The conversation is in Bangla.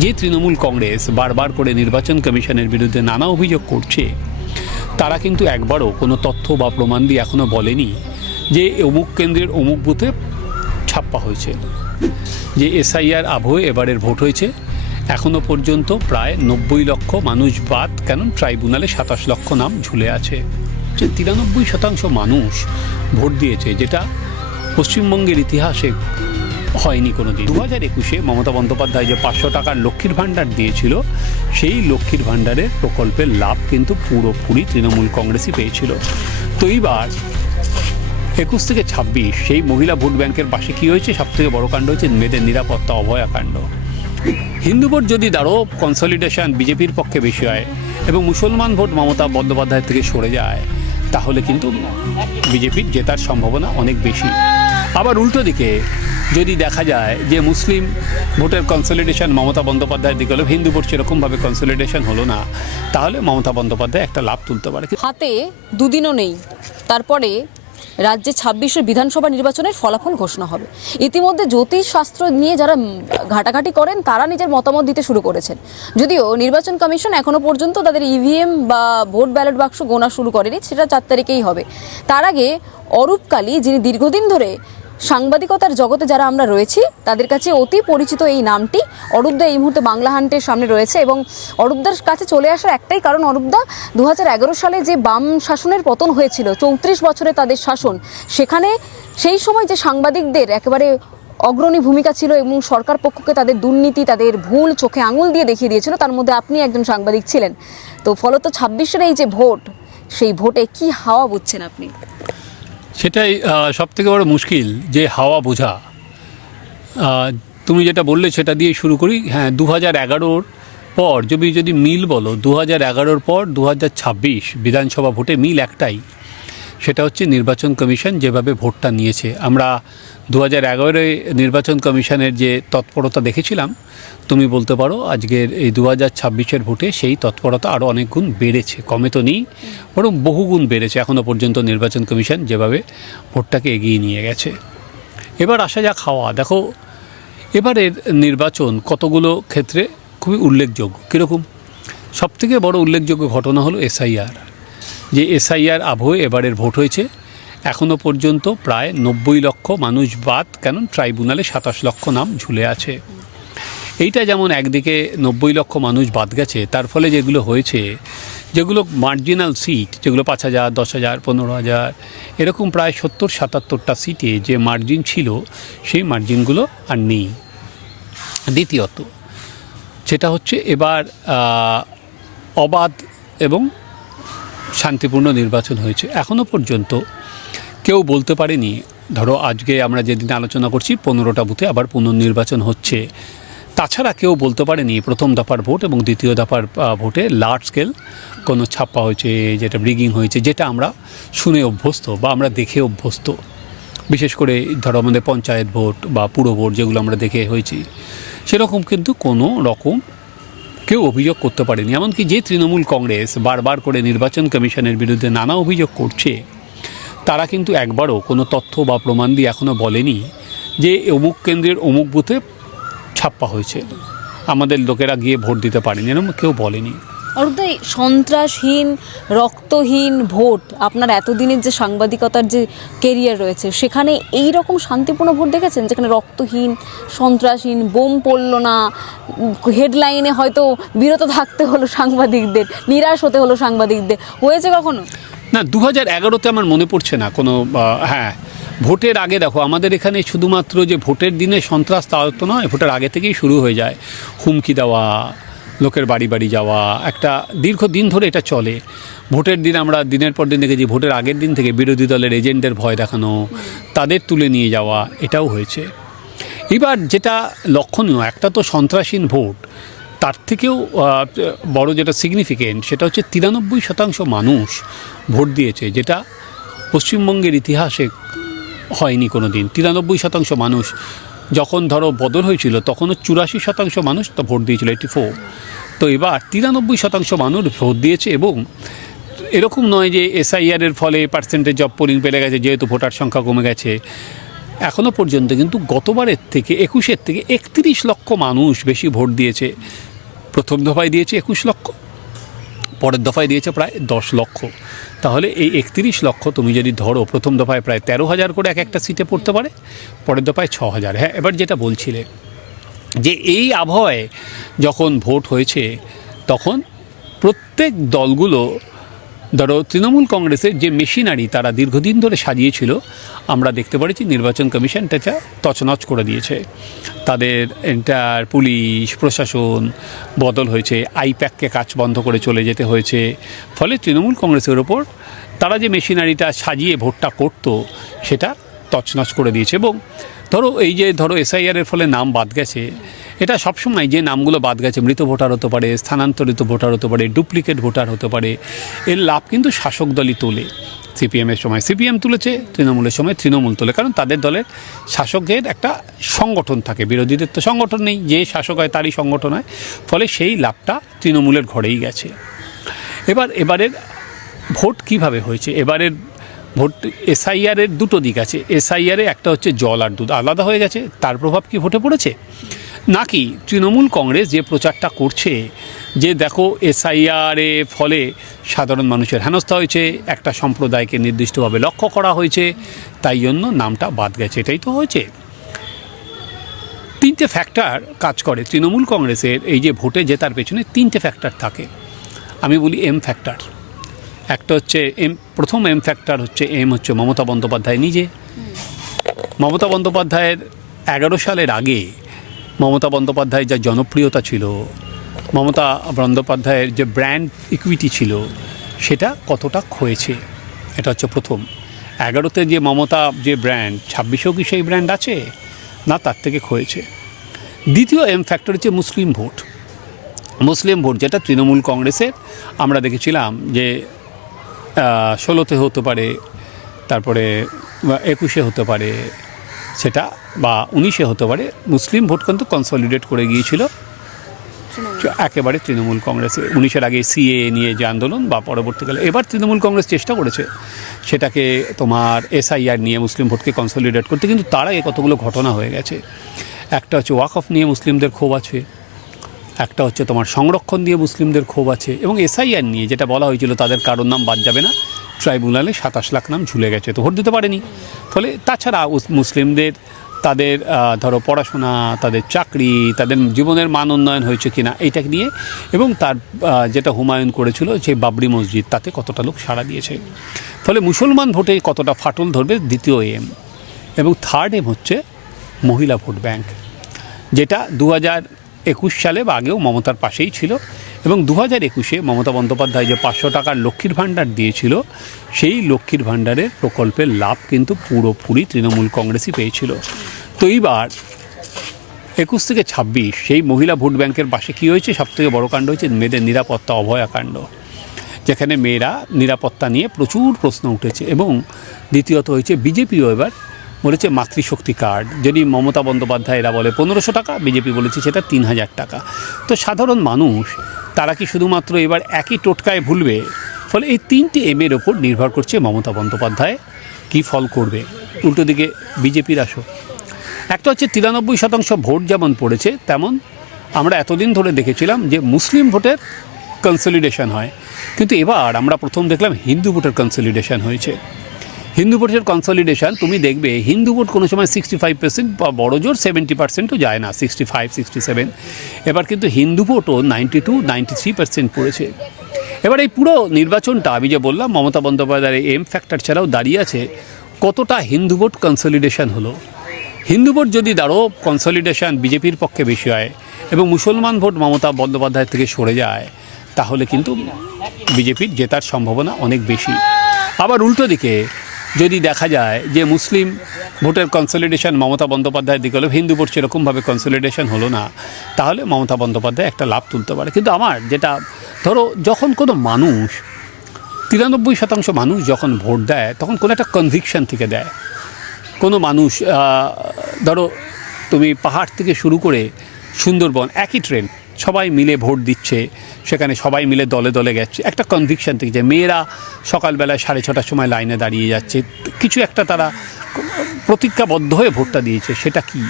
যে তৃণমূল কংগ্রেস বারবার করে নির্বাচন কমিশনের বিরুদ্ধে নানা অভিযোগ করছে, তারা কিন্তু একবারও কোনো তথ্য বা প্রমাণ দিয়ে এখনও বলেনি যে অমুক কেন্দ্রের অমুক বুথে ছাপ্পা হয়েছে, যে এসআইআর আবহে এবারের ভোট হয়েছে। এখনও পর্যন্ত প্রায় 90 লক্ষ মানুষ বাদ, কেন ট্রাইব্যুনালে 27 লক্ষ নাম ঝুলে আছে। যে 93% মানুষ ভোট দিয়েছে, যেটা পশ্চিমবঙ্গের ইতিহাসে হয়নি কোনো দিন। 2021-এ মমতা বন্দ্যোপাধ্যায় যে 500 টাকার লক্ষ্মীর ভাণ্ডার দিয়েছিল, সেই লক্ষ্মীর ভাণ্ডারের প্রকল্পের লাভ কিন্তু পুরোপুরি তৃণমূল কংগ্রেসই পেয়েছিল। তো এইবার 21 থেকে 26 সেই মহিলা ভোট ব্যাংকের পাশে কী হয়েছে? সবথেকে বড় কাণ্ড হচ্ছে মেয়েদের নিরাপত্তা অভয়াকাণ্ড। হিন্দু ভোট যদি দাঁড়ো কনসলিডেশন বিজেপির পক্ষে বেশি হয় এবং মুসলমান ভোট মমতা বন্দ্যোপাধ্যায় থেকে সরে যায়, তাহলে কিন্তু বিজেপির জেতার সম্ভাবনা অনেক বেশি। আবার উল্টো দিকে যদি দেখা যায় যে মুসলিম ভোটের কনসলিডেশন মমতা বন্দ্যোপাধ্যায়ের দিকে হলো, হিন্দু ভোট সেরকমভাবে কনসলিডেশন হলো না, তাহলে মমতা বন্দ্যোপাধ্যায় একটা লাভ তুলতে পারে। হাতে দুদিনও নেই, তারপরে রাজ্যে 26 বিধানসভা নির্বাচনের ফলাফল ঘোষণা হবে। ইতিমধ্যে জ্যোতিষশাস্ত্র নিয়ে যারা ঘাটাঘাটি করেন তারা নিজের মতামত দিতে শুরু করেছেন। যদিও নির্বাচন কমিশন এখনো পর্যন্ত তাদের ইভিএম বা ভোট ব্যালট বাক্স গোনা শুরু করেনি, সেটা 4 তারিখেই হবে। তার আগে অরূপ কালী, যিনি দীর্ঘদিন ধরে সাংবাদিকতার জগতে যারা আমরা রয়েছি তাদের কাছে অতি পরিচিত এই নামটি, অরূপদা এই মুহূর্তে বাংলা হান্টের সামনে রয়েছে। এবং অরূপদার কাছে চলে আসার একটাই কারণ, অরূপদা 2011 সালে যে বাম শাসনের পতন হয়েছিল, 34 বছরে তাদের শাসন, সেখানে সেই সময় যে সাংবাদিকদের একেবারে অগ্রণী ভূমিকা ছিল এবং সরকার পক্ষকে তাদের দুর্নীতি, তাদের ভুল চোখে আঙুল দিয়ে দেখিয়ে দিয়েছিল, তার মধ্যে আপনি একজন সাংবাদিক ছিলেন। তো ফলত 26-এর এই যে ভোট, সেই ভোটে কি হাওয়া বুঝছেন আপনি? সেটাই সবথেকে বড় মুশকিল, যে হাওয়া বোঝা। তুমি যেটা বললে সেটা দিয়ে শুরু করি। হ্যাঁ, 2011-র পর যদি মিল বলো, 2011-র পর 2026 বিধানসভা ভোটে মিল একটাই, সেটা হচ্ছে নির্বাচন কমিশন যেভাবে ভোটটা নিয়েছে। আমরা 2011-এ নির্বাচন কমিশনের যে তৎপরতা দেখেছিলাম, তুমি বলতে পারো আজকের এই 2026-এর ভোটে সেই তৎপরতা আরও অনেক গুণ বেড়েছে, কমে তো নেই, বরং বহুগুণ বেড়েছে এখনও পর্যন্ত নির্বাচন কমিশন যেভাবে ভোটটাকে এগিয়ে নিয়ে গেছে। এবার আসা যাক হাওয়া। দেখো, এবারের নির্বাচন কতগুলো ক্ষেত্রে খুবই উল্লেখযোগ্য। কীরকম? সবথেকে বড় উল্লেখযোগ্য ঘটনা হলো এসআইআর। যে এসআইআর আবহে এবারের ভোট হয়েছে। এখনও পর্যন্ত প্রায় 90 লক্ষ মানুষ বাদ, কেন ট্রাইব্যুনালে 27 লক্ষ নাম ঝুলে আছে। এইটা যেমন একদিকে 90 লক্ষ মানুষ বাদ গেছে, তার ফলে যেগুলো হয়েছে, যেগুলো মার্জিনাল সিট, যেগুলো 5,000, 10,000, 15,000 এরকম প্রায় 70-77টা সিটে যে মার্জিন ছিল, সেই মার্জিনগুলো আর নেই। দ্বিতীয়ত যেটা হচ্ছে, এবার অবাধ এবং শান্তিপূর্ণ নির্বাচন হয়েছে। এখনও পর্যন্ত কেউ বলতে পারেনি, ধরো আজকে আমরা যেদিন আলোচনা করছি 15টা বুথে আবার পুনর্নির্বাচন হচ্ছে, তাছাড়া কেউ বলতে পারেনি প্রথম দফার ভোট এবং দ্বিতীয় দফার ভোটে লার্জ স্কেল কোনো ছাপ্পা হয়েছে, যেটা ব্রিগিং হয়েছে, যেটা আমরা শুনে অভ্যস্ত বা আমরা দেখে অভ্যস্ত। বিশেষ করে ধরো আমাদের পঞ্চায়েত ভোট বা পুরো ভোট যেগুলো আমরা দেখে হয়েছি, সেরকম কিন্তু কোনো রকম কেউ অভিযোগ করতে পারেনি। এমনকি যে তৃণমূল কংগ্রেস বারবার করে নির্বাচন কমিশনের বিরুদ্ধে নানা অভিযোগ করছে, তারা কিন্তু একবারও কোনো তথ্য বা প্রমাণ দিয়ে এখনও বলেনি যে অমুক কেন্দ্রের অমুক বুথে ছাপ্পা হয়েছে, আমাদের লোকেরা গিয়ে ভোট দিতে পারেনি, এরকম কেউ বলেনি। অরূপদা, সন্ত্রাসহীন, রক্তহীন ভোট, আপনার এতদিনের যে সাংবাদিকতার যে কেরিয়ার রয়েছে, সেখানে এই রকম শান্তিপূর্ণ ভোট দেখেছেন যেখানে রক্তহীন, সন্ত্রাসহীন, বোম পড়ল না, হেডলাইনে হয়তো বিরত থাকতে হলো সাংবাদিকদের, নিরাশ হতে হলো সাংবাদিকদের, হয়েছে কখনো? না, 2011-তে আমার মনে পড়ছে না কোনো। হ্যাঁ, ভোটের আগে দেখো, আমাদের এখানে শুধুমাত্র যে ভোটের দিনে সন্ত্রাস তা তো নয়, ভোটের আগে থেকেই শুরু হয়ে যায় হুমকি দেওয়া, লোকের বাড়ি বাড়ি যাওয়া, একটা দীর্ঘদিন ধরে এটা চলে। ভোটের দিন আমরা দিনের পর দিন দেখেছি, ভোটের আগের দিন থেকে বিরোধী দলের এজেন্টদের ভয় দেখানো, তাদের তুলে নিয়ে যাওয়া, এটাও হয়েছে। এবার যেটা লক্ষণীয়, একটা তো সন্ত্রাসীন ভোট, তার থেকেও বড় যেটা সিগনিফিকেন্ট, সেটা হচ্ছে 93% মানুষ ভোট দিয়েছে, যেটা পশ্চিমবঙ্গের ইতিহাসে হয়নি কোনো দিন। 93% মানুষ, যখন ধরো বদল হয়েছিল তখনও 84% মানুষ তো ভোট দিয়েছিল, 84। তো এবার 93% মানুষ ভোট দিয়েছে। এবং এরকম নয় যে এসআইআরের ফলে পার্সেন্টেজ অফ পোলিং বেড়ে গেছে যেহেতু ভোটার সংখ্যা কমে গেছে। এখনও পর্যন্ত কিন্তু গতবারের থেকে 21-এর থেকে 31 লক্ষ মানুষ বেশি ভোট দিয়েছে। প্রথম দফায় দিয়েছে 21 লক্ষ, পরের দফায় দিয়েছে প্রায় 10 লক্ষ। তাহলে এই 31 লক্ষ তুমি যদি ধরো, প্রথম দফায় প্রায় 13,000 করে এক একটা সিটে পড়তে পারে, পরের দফায় 6,000। হ্যাঁ, এবার যেটা বলছিলে যে এই আবহাওয়ায় যখন ভোট হয়েছে তখন প্রত্যেক দলগুলো, ধরো তৃণমূল কংগ্রেসের যে মেশিনারি তারা দীর্ঘদিন ধরে সাজিয়েছিল, আমরা দেখতে পাচ্ছি নির্বাচন কমিশন এটা তছনছ করে দিয়েছে। তাদের এন্টার পুলিশ প্রশাসন বদল হয়েছে, আইপ্যাককে কাজ বন্ধ করে চলে যেতে হয়েছে। ফলে তৃণমূল কংগ্রেসের ওপর তারা যে মেশিনারিটা সাজিয়ে ভোটটা করতো সেটা তছনছ করে দিয়েছে। এবং ধরো এসআইআরের ফলে নাম বাদ গেছে, এটা সবসময় যে নামগুলো বাদ গেছে, মৃত ভোটার হতে পারে, স্থানান্তরিত ভোটার হতে পারে, ডুপ্লিকেট ভোটার হতে পারে, এর লাভ কিন্তু শাসক দলই তোলে। সিপিএমের সময় সিপিএম তুলেছে, তৃণমূলের সময় তৃণমূল তোলে, কারণ তাদের দলের শাসকের একটা সংগঠন থাকে, বিরোধীদের তো সংগঠন নেই, যে শাসক হয় তারই সংগঠন হয়। ফলে সেই লাভটা তৃণমূলের ঘরেই গেছে। এবারের ভোট কিভাবে হয়েছে? এবারের ভোট এসআইআরের দুটো দিক আছে। এসআইআরে একটা হচ্ছে জল আর দুধ আলাদা হয়ে গেছে, তার প্রভাব কি ভোটে পড়েছে? নাকি তৃণমূল কংগ্রেস যে প্রচারটা করছে যে দেখো এসআইআরে ফলে সাধারণ মানুষের হেনস্থা হয়েছে, একটা সম্প্রদায়কে নির্দিষ্টভাবে লক্ষ্য করা হয়েছে, তাই জন্য নামটা বাদ গেছে, এটাই তো হয়েছে। তিনটে ফ্যাক্টর কাজ করে তৃণমূল কংগ্রেসের এই যে ভোটে জেতার পেছনে, তিনটে ফ্যাক্টর থাকে। আমি বলি এম ফ্যাক্টর। একটা হচ্ছে প্রথম এম ফ্যাক্টর হচ্ছে মমতা বন্দ্যোপাধ্যায় নিজে। মমতা বন্দ্যোপাধ্যায়ের 11 সালের আগে মমতা বন্দ্যোপাধ্যায়ের যা জনপ্রিয়তা ছিল, মমতা বন্দ্যোপাধ্যায়ের যে ব্র্যান্ড ইকুইটি ছিল, সেটা কতটা ক্ষয়েছে, এটা হচ্ছে প্রথম। 11তে যে মমতা যে ব্র্যান্ড, 26এও কি সেই ব্র্যান্ড আছে? না, তার থেকে ক্ষয়েছে। দ্বিতীয় এম ফ্যাক্টর হচ্ছে মুসলিম ভোট। মুসলিম ভোট যেটা তৃণমূল কংগ্রেসের আমরা দেখেছিলাম যে 16তে হতে পারে, তারপরে 21-এ হতে পারে, সেটা বা 19-এ হতে পারে, মুসলিম ভোট কিন্তু কনসলিডেট করে গিয়েছিল একেবারে তৃণমূল কংগ্রেসে। 19-এর আগে সিএ নিয়ে যে আন্দোলন বা পরবর্তীকালে, এবার তৃণমূল কংগ্রেস চেষ্টা করেছে সেটাকে তোমার এসআইআর নিয়ে মুসলিম ভোটকে কনসলিডেট করতে, কিন্তু তার আগে কতগুলো ঘটনা হয়ে গেছে। একটা হচ্ছে ওয়াকফ নিয়ে মুসলিমদের ক্ষোভ আছে, একটা হচ্ছে তোমার সংরক্ষণ দিয়ে মুসলিমদের ক্ষোভ আছে, এবং এসআইআর নিয়ে যেটা বলা হয়েছিল তাদের কারোর নাম বাদ যাবে না, ট্রাইব্যুনালে 27 লাখ নাম ঝুলে গেছে, তো ভোট দিতে পারেনি। ফলে তাছাড়া মুসলিমদের তাদের ধরো পড়াশোনা, তাদের চাকরি, তাদের জীবনের মান উন্নয়ন হয়েছে কিনা এইটা নিয়ে, এবং তার যেটা হুমায়ুন করেছিল যে বাবরি মসজিদ, তাতে কতটা লোক সাড়া দিয়েছে। ফলে মুসলমান ভোটে কতটা ফাটল ধরবে, দ্বিতীয় এম। এবং থার্ড এম হচ্ছে মহিলা ভোট ব্যাংক, যেটা 2021 সালে বা আগেও মমতার পাশেই ছিল, এবং 2021-এ মমতা বন্দ্যোপাধ্যায় যে 500 টাকার লক্ষ্মীর ভাণ্ডার দিয়েছিল, সেই লক্ষ্মীর ভাণ্ডারের প্রকল্পের লাভ কিন্তু পুরোপুরি তৃণমূল কংগ্রেসই পেয়েছিল। তো এইবার 21 থেকে 26 সেই মহিলা ভোট ব্যাংকের পাশে কী হয়েছে? সবথেকে বড় কাণ্ড হচ্ছে মেয়েদের নিরাপত্তা অভয়াকাণ্ড, যেখানে মেয়েরা নিরাপত্তা নিয়ে প্রচুর প্রশ্ন উঠেছে। এবং দ্বিতীয়ত হয়েছে বিজেপিও এবার বলেছে মাতৃশক্তি কার্ড, যদি মমতা বন্দ্যোপাধ্যায় এরা বলে 1500 টাকা, বিজেপি বলেছে সেটা 3000 টাকা। তো সাধারণ মানুষ তারা কি শুধুমাত্র এবার একই টোটকায় ভুলবে? ফলে এই তিনটে এমের ওপর নির্ভর করছে মমতা বন্দ্যোপাধ্যায় কী ফল করবে। উল্টো দিকে বিজেপির আসো, একটা হচ্ছে 93% ভোট যেমন পড়েছে, তেমন আমরা এতদিন ধরে দেখেছিলাম যে মুসলিম ভোটের কনসলিডেশন হয়, কিন্তু এবার আমরা প্রথম দেখলাম হিন্দু ভোটের কনসলিডেশন হয়েছে। হিন্দু ভোটের কনসলিডেশন তুমি দেখবে, হিন্দু ভোট কোনো সময় 65% বা বড় জোর 70%ও যায় না, 65-67। এবার কিন্তু হিন্দু ভোটও 92-93% পড়েছে। এবার এই পুরো নির্বাচনটা আমি যে বললাম মমতা বন্দ্যোপাধ্যায়ের এম ফ্যাক্টর ছাড়াও দাঁড়িয়ে আছে কতটা হিন্দু ভোট কনসলিডেশন হলো। হিন্দু ভোট যদি কনসলিডেশন বিজেপির পক্ষে বেশি হয় এবং মুসলমান ভোট মমতা বন্দ্যোপাধ্যায়ের থেকে সরে যায়, তাহলে কিন্তু বিজেপির জেতার সম্ভাবনা অনেক বেশি। আবার উল্টো দিকে যদি দেখা যায় যে মুসলিম ভোটের কনসলিডেশন মমতা বন্দ্যোপাধ্যায়ের দিকে হলো, হিন্দু ভোট সেরকমভাবে কনসলিডেশন হলো না, তাহলে মমতা বন্দ্যোপাধ্যায় একটা লাভ তুলতে পারে। কিন্তু আমার যেটা, ধরো যখন কোনো মানুষ 93% মানুষ যখন ভোট দেয়, তখন কোনো একটা কনভিকশন থেকে দেয়। কোনো মানুষ ধরো তুমি পাহাড় থেকে শুরু করে সুন্দরবন একই ট্রেন, সবাই মিলে ভোট দিচ্ছে, সেখানে সবাই মিলে দলে দলে গেছে, একটা কনভিকশন থেকে যে মেয়েরা সকালবেলায় 6:30টার সময় লাইনে দাঁড়িয়ে যাচ্ছে, কিছু একটা তারা প্রতিজ্ঞাবদ্ধ হয়ে ভোটটা দিয়েছে, সেটা কি